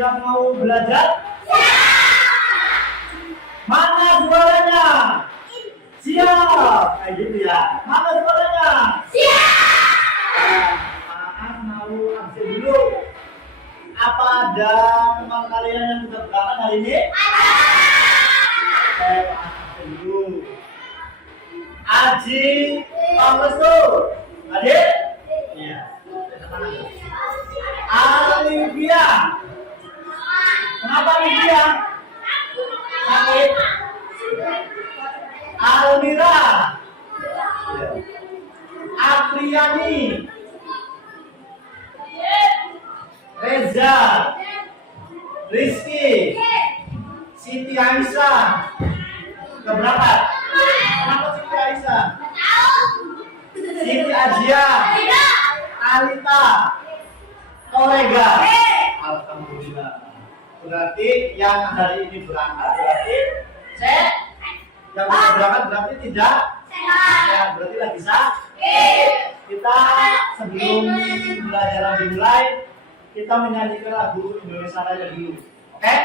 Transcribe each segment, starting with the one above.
yang mau belajar? Mana suaranya? Siap. Kayak gitu ya. Mana suaranya? Siap. Maaf, mau absen dulu. Apa ada teman kalian yang sudah berangkat hari ini? Ada. Absen dulu. Aji, Pak tuh. Adik? Iya. Alivia. Kenapa Alivia? Sakit. Almira. Apriani. Reza. Rizky. Siti Aisyah. Keberapa? Kenapa Siti Aisyah? Siti Ajia. Alita. Orega. Alhamdulillah. Berarti yang hari ini berangkat berarti yang berangkat berarti tidak sehat, berarti lagi sakit. Kita sebelum pelajaran dimulai kita menyanyikan lagu Indonesia Raya dulu. Oke?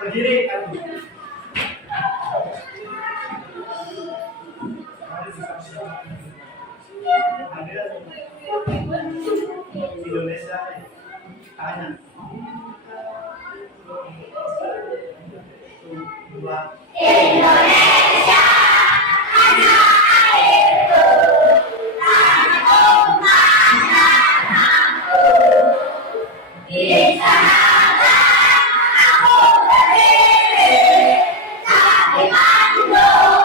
Berdiri kan? Indonesia kanan. Indonesia tanah airku, tanahku tanahku. Di sana aku berdiri, tapi mandu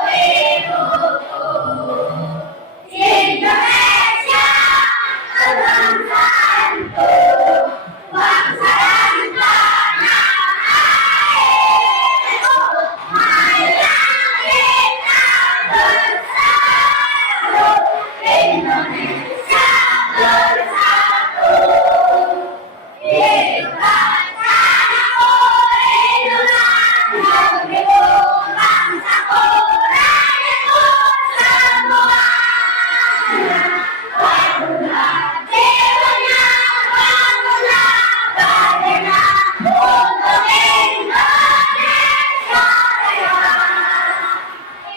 ibuku. Indonesia kebangsaanku, bangsa dan tanah airku. Marilah kita bersatu, Indonesia bersatu. Hiduplah tanahku, hiduplah negeriku, bangsaku, rakyatku semuanya. Bangunlah jiwanya, bangunlah badannya untuk Indonesia Raya.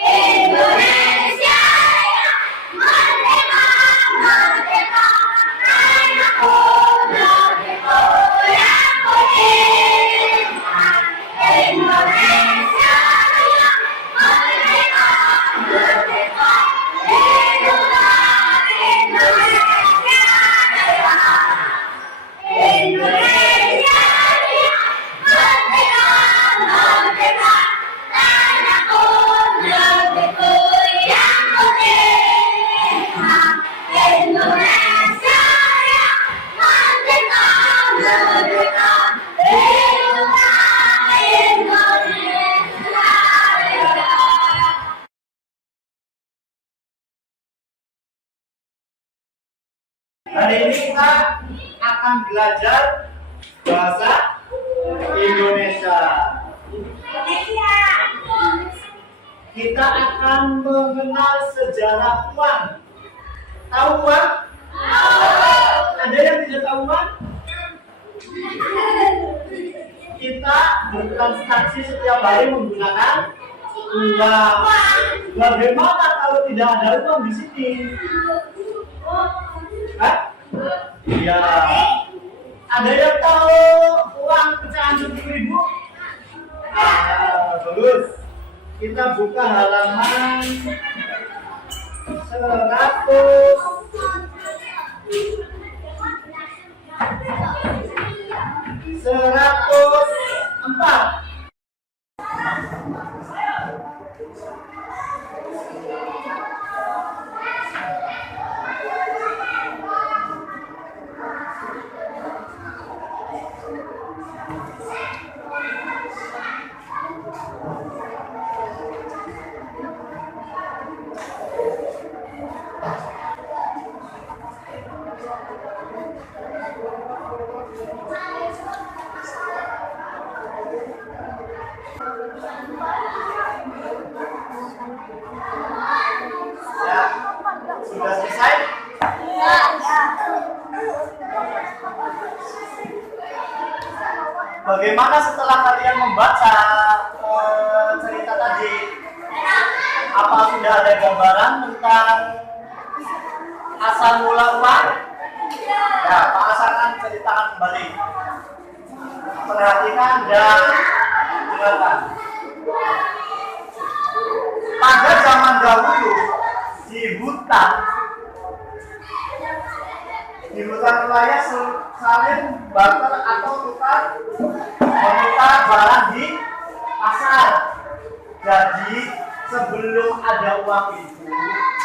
Indonesia Raya, merdeka, merdeka, tanahku, negeriku yang kucinta. Indonesia Raya, merdeka, merdeka, hiduplah Indonesia Raya. Indonesia Raya, merdeka, merdeka, tanahku, negeriku yang kucinta. Indonesia Raya, merdeka, merdeka, hiduplah Indonesia Raya. Hari ini kita akan belajar bahasa Indonesia. Kita akan mengenal sejarah uang. Tahu uang? Ada yang tidak tahu uang? Kita bertransaksi setiap hari menggunakan uang. Bagaimana kalau tidak ada uang di sini? Hah? Ya. Ada yang tahu uang pecahan 10.000? Bagus. Kita buka halaman 104. Ya, sudah selesai? bagaimana setelah kalian membaca cerita tadi? Apa sudah ada gambaran tentang asal mula uang? Ya, Pak Hasan akan ceritakan kembali. Perhatikan dan dengarkan. Pada zaman dahulu di hutan wilayah saling barter atau menukar barang di pasar. Jadi sebelum ada uang itu,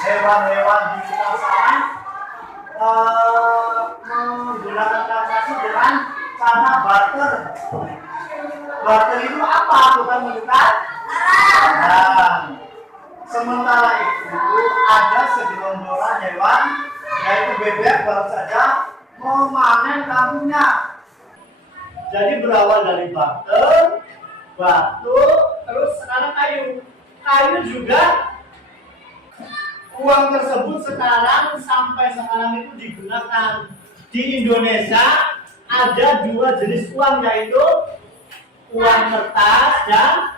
hewan-hewan di hutan sana menggunakan transaksi dengan cara barter. Barter itu apa? Bukan menukar barang. Sementara itu ada segerombolan hewan, yaitu bebek, baru saja memanen kampungnya. Jadi berawal dari barter, batu, terus sekarang kayu. Kayu juga uang tersebut sampai sekarang itu digunakan. Di Indonesia ada dua jenis uang, yaitu uang kertas dan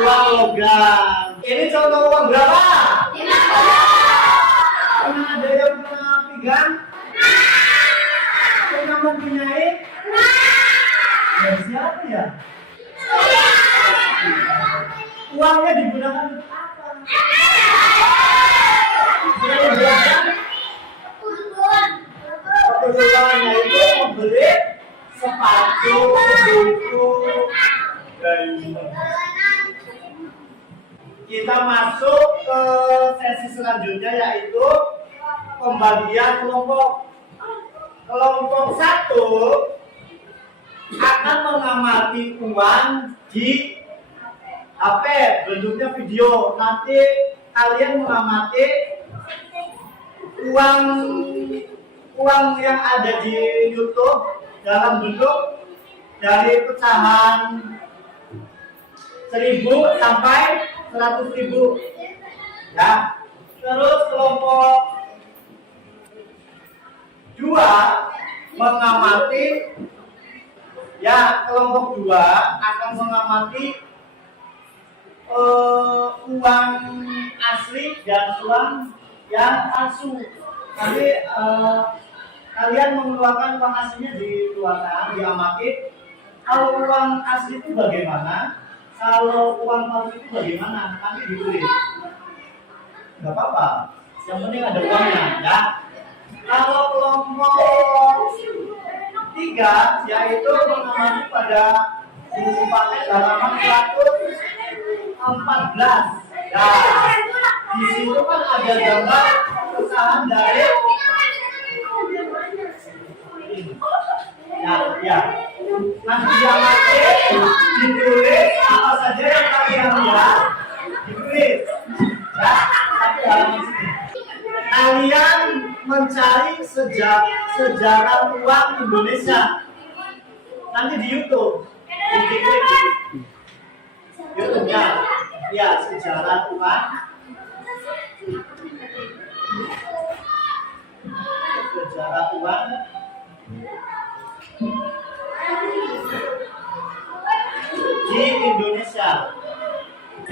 uang logam. Ini contoh uang berapa? 50. Pernah ada yang pernah pegang? Pernah mempunyai? Ya, siapa ya? Uangnya digunakan untuk apa? Keperluannya itu membeli sepatu, buku, dan kita masuk ke sesi selanjutnya, yaitu pembagian kelompok. Kelompok 1 akan mengamati uang di HP, bentuknya video. Nanti kalian mengamati uang yang ada di YouTube dalam bentuk dari pecahan 1.000 sampai 100.000. Ya. Terus kelompok 2 mengamati, ya, kelompok 2 akan mengamati uang asli dan uang yang palsu. Nanti kalian mengeluarkan uang aslinya, dikeluarkan, diamati. Kalau uang asli itu bagaimana? Kalau uang palsu itu bagaimana? Nanti ditulis. Nggak apa-apa. Yang penting ada uangnya, ya. Kalau kelompok 3, yaitu mengamati pada buku paket halaman 114. Nah, di situ kan ada gambar pecahan dari ya. Nanti diamati, ditulis apa saja yang kalian lihat, ditulis. Ya, tapi halaman sini. Kalian mencari sejarah uang Indonesia. Nanti di YouTube. YouTube-nya. Ya, sejarah uang. Sejarah uang di Indonesia.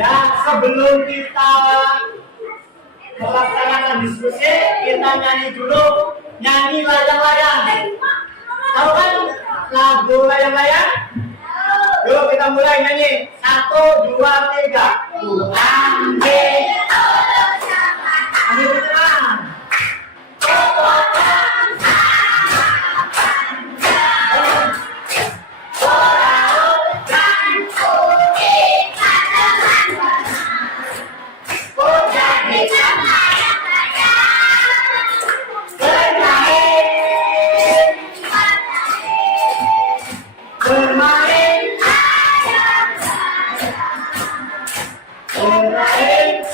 Ya, sebelum kita melaksanakan diskusi, kita nyanyi dulu, nyanyi layang-layang. Tahu kan lagu layang-layang? Yuk kita mulai nyanyi. 1, 2, 3. Ambil tenang. Bermain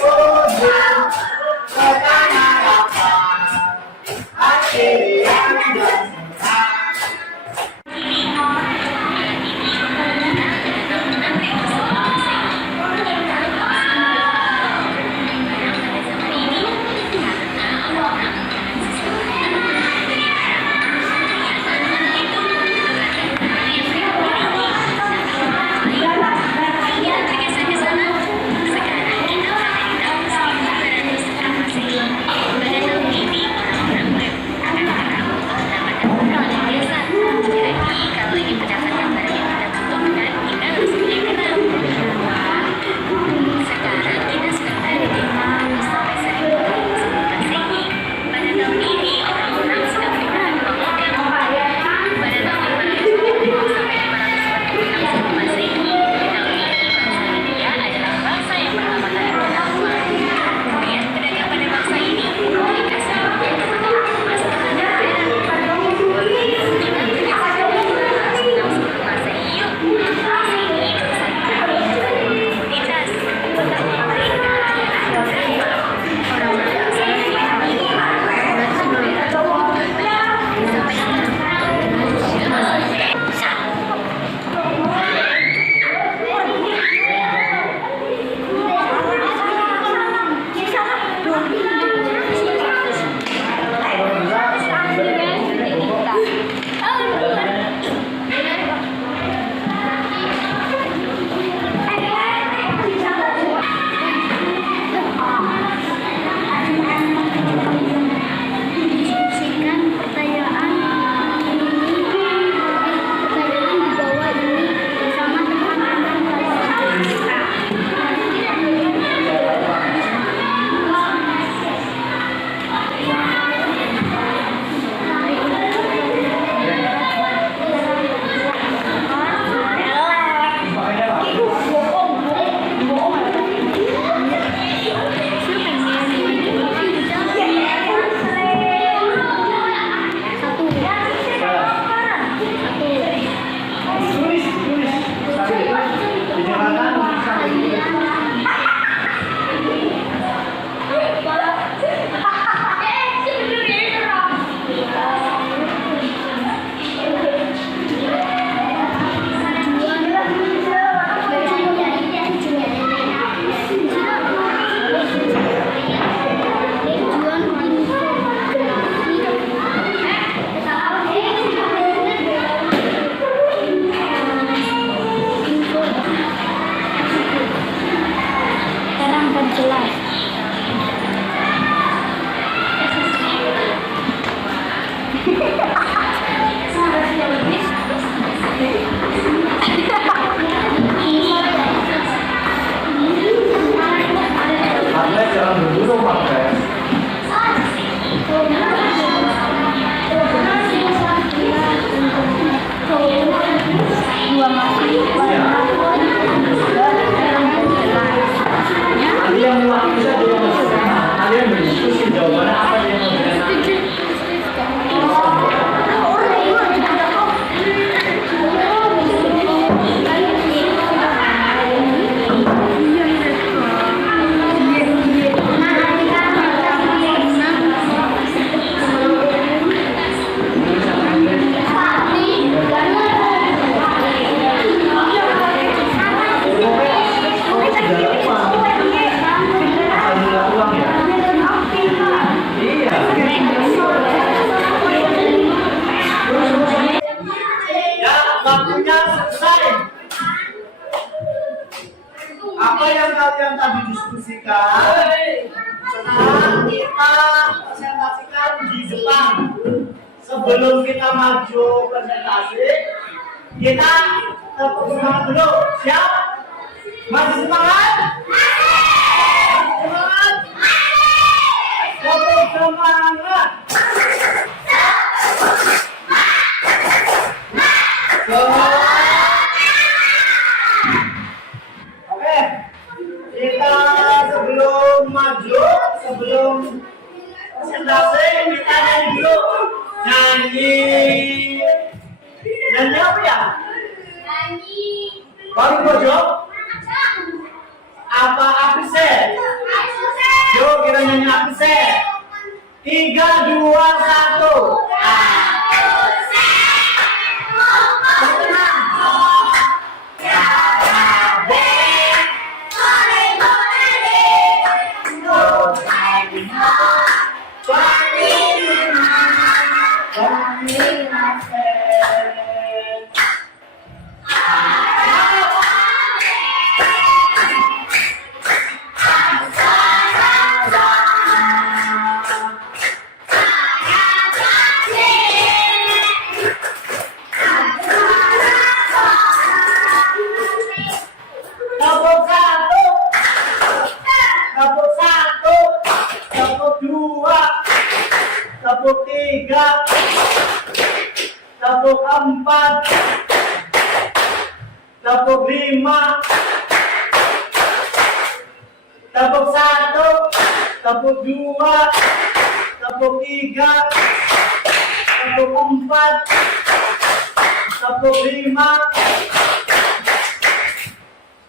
sebelum kita maju presentasi, kita tepuk semangat dulu. Siap? Masih semangat? Masih semangat? Tepuk semangat. Oke, kita sebelum maju, sebelum presentasi, kita nyanyi dulu. Nyanyi apa ya? Nyanyi. Baru pojok? Apa absen? Yuk kita nyanyi absen. 3, 2, 1. Tepuk 3, tepuk 4, tepuk 5, tepuk 1, tepuk 2, tepuk 3, tepuk 4, tepuk 5,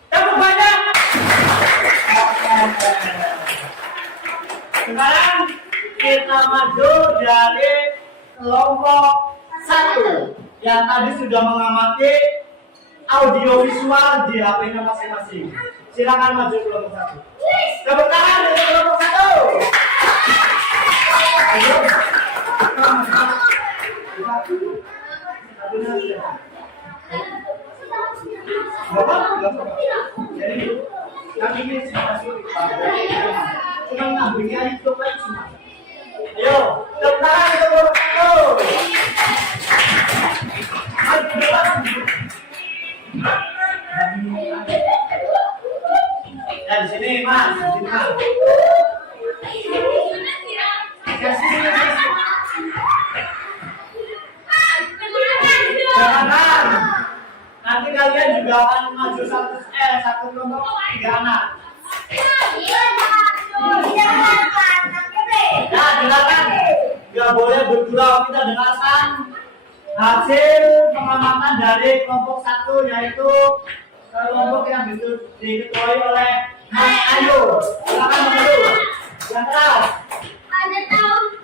tepuk banyak. Sekarang kita maju dari kelompok 1 yang tadi sudah mengamati audiovisual di HP-nya masing-masing. Silakan maju kelompok 1. Tepuk tangan untuk kelompok 1. Ayo. Jadi kami ini cuma ngambilnya itu kan cuma. Ayo, tepuk tangan untuk kelompok 1. Ya di sini Mas, di sini Mas. Jangan. Nanti kalian juga akan maju satu kelompok 3 anak. Nah, silakan. Nggak boleh bergurau, kita dengarkan hasil pengamatan dari kelompok 1 yaitu kelompok yang diketuai oleh Mas Ayu. Silakan dulu. Yang keras. Pada tahun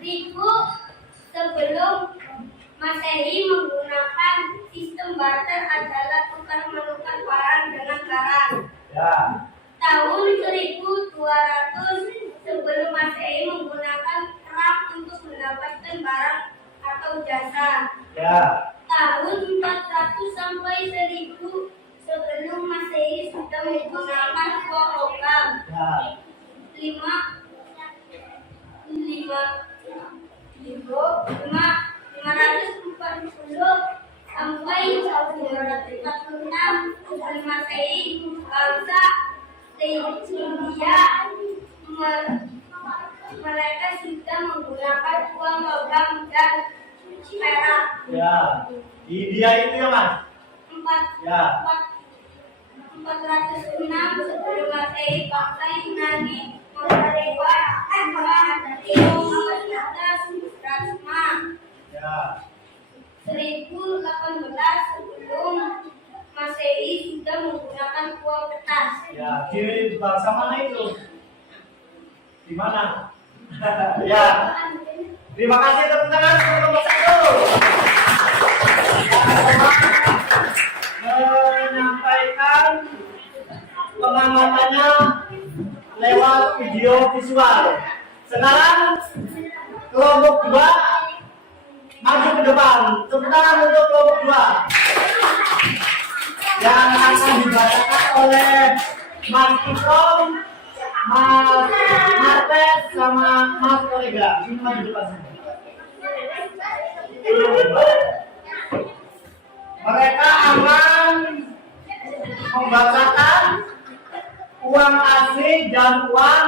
6000 sebelum Masehi menggunakan sistem barter adalah tukar menukar barang dengan barang. Ya. Tahun 1200 sebelum Masehi menggunakan perang untuk mendapatkan barang atau jasa. Ya. Tahun 400 sampai 1000 sebelum Masehi sudah menggunakan uang logam. Ya. 540 sampai 1246 sebelum Masehi bangsa India mereka sudah menggunakan uang logam dan perak. Ya. India itu ya Mas. 406 sebelum Masehi bangsa Yunani memerdekakan Rasma. Ya. 1018 sebelum Masehi sudah menggunakan uang kertas. Ya, di bangsa mana itu? Di mana? Ya. Terima kasih teman-teman untuk kelompok 1. Menyampaikan pengamatannya lewat video visual. Sekarang kelompok 2 maju ke depan. Tepuk tangan untuk kelompok 2 yang akan dibacakan oleh Mas Kikom, Mas Martes sama Mas Kolega. Ini maju depan sini. Mereka akan membacakan uang asli dan uang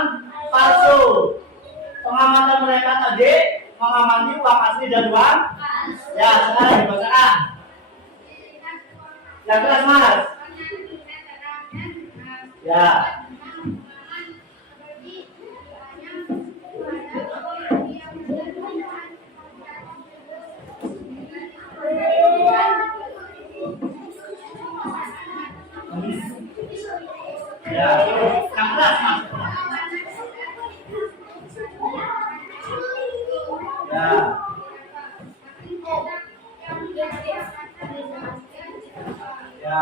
palsu. Pengamatan mereka tadi mengamati uang asli dan uang. Ya, sekarang dibacakan. Yang keras mas. Ya. Ya, yang keras mas. Ya. Ya.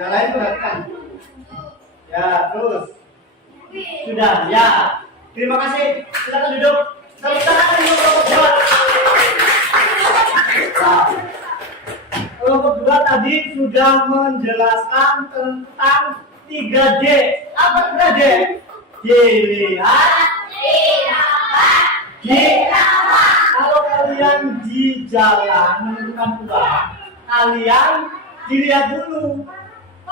Yang lain perhatikan. Ya, terus. Sudah, ya. Terima kasih. Silakan duduk. Tepuk tangan untuk kelompok 2. Nah, kelompok 2 tadi sudah menjelaskan tentang 3D. Apa 3D? Dilihat, dirawat. Kalau kalian di jalan menemukan uang, kalian dilihat dulu,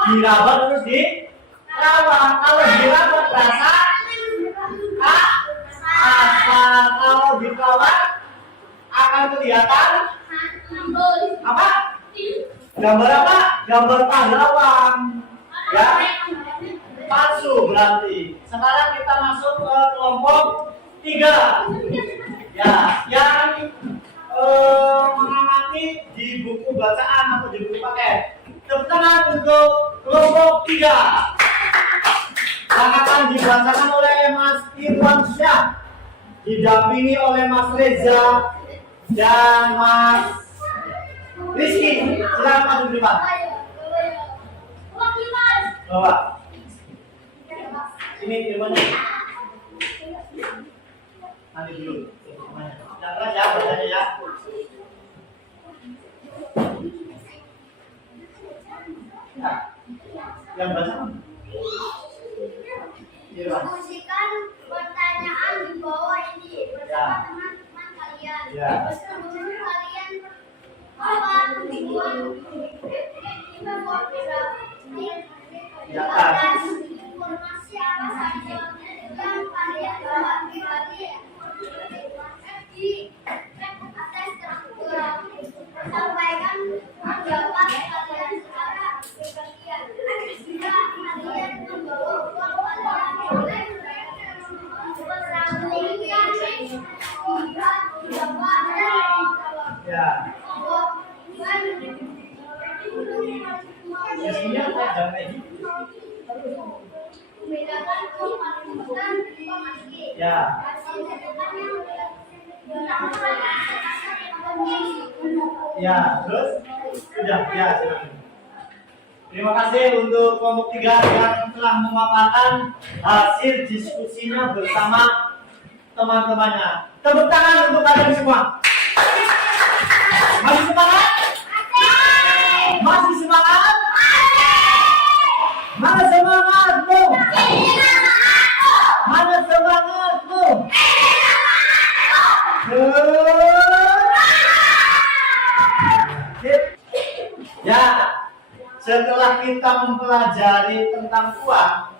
dirawat terus dirawat. Kalau dirawat rasa asal, kalau dirawat akan kelihatan apa? Gambar apa? Gambar pahlawan. Ya, palsu berarti. Sekarang kita masuk ke kelompok 3. Ya, yang mengamati di buku bacaan atau di buku paket. Tepuk tangan untuk kelompok 3. Yang akan dibacakan oleh Mas Irwan Syah, didampingi oleh Mas Reza dan Mas Rizky. Silakan maju di depan. Bawa. Sini Irwannya. Nanti dulu. Yang keras ya, bacanya ya. Ya. Yang baca. Irwan. Posisikan pertanyaan di bawah ini bersama teman-teman kalian. Ya. Menurut kalian apa tujuan Di atas. informasi apa saja yang kalian dapat di atas struktur sampaikan pendapat kalian secara berbagian. Jika kalian membawa uang kalian boleh Ya. Ya sebenarnya apa jangan kayak gitu. Ya. Ya, terus sudah ya silakan. Terima kasih untuk kelompok 3 yang telah memaparkan hasil diskusinya bersama teman-temannya. Tepuk tangan untuk kalian semua. Masih semangat? Masih semangat? Mana semangatmu? Mana semangatmu? Ya, setelah kita mempelajari tentang uang,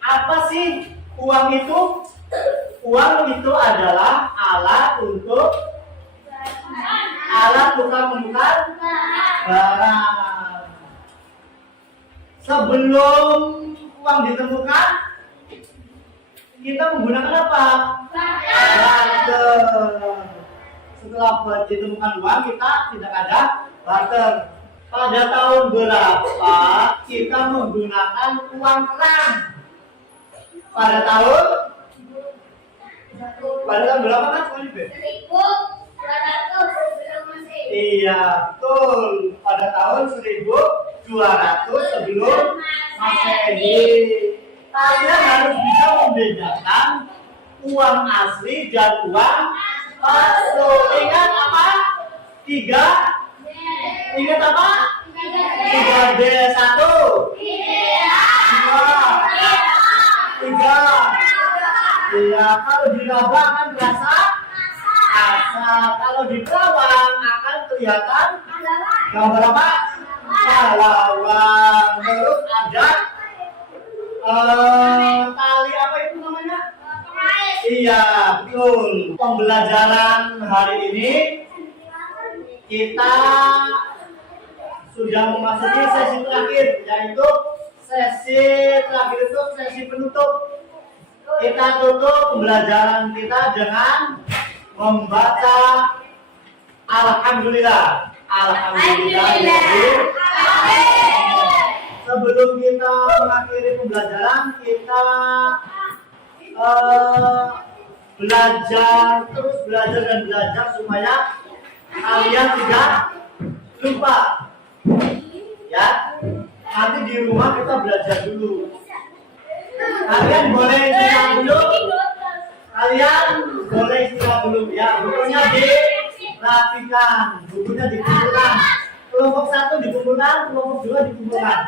apa sih uang itu? Uang itu adalah alat tukar menukar barang. Sebelum uang ditemukan, kita menggunakan apa? Barter. Setelah ditemukan uang, kita tidak ada barter. Pada tahun berapa kita menggunakan uang kerang? Pada tahun berapa kan? 1200 sebelum Masehi. Iya, betul. Pada tahun 1200 sebelum Masehi. Kalian harus bisa membedakan uang asli dan uang palsu. Ingat apa? 3. Ingat apa? 3D. 3D 1, 2, 3. Iya, kalau diraba akan terasa asap. Kalau diterawang akan kelihatan gambar apa? Lawang. Terus ada tali apa itu namanya? Iya, betul. Pembelajaran hari ini kita sudah memasuki sesi terakhir, yaitu sesi terakhir itu sesi penutup. Kita tutup pembelajaran kita dengan membaca Alhamdulillah. Alhamdulillah. Sebelum kita mengakhiri pembelajaran, kita terus belajar dan belajar supaya kalian tidak lupa. Ya, nanti di rumah kita belajar dulu. Kalian boleh istirahat dulu. Kalian boleh istirahat dulu ya. Bukunya dirapikan, bukunya dikumpulkan. Kelompok 1 dikumpulkan, kelompok 2 dikumpulkan.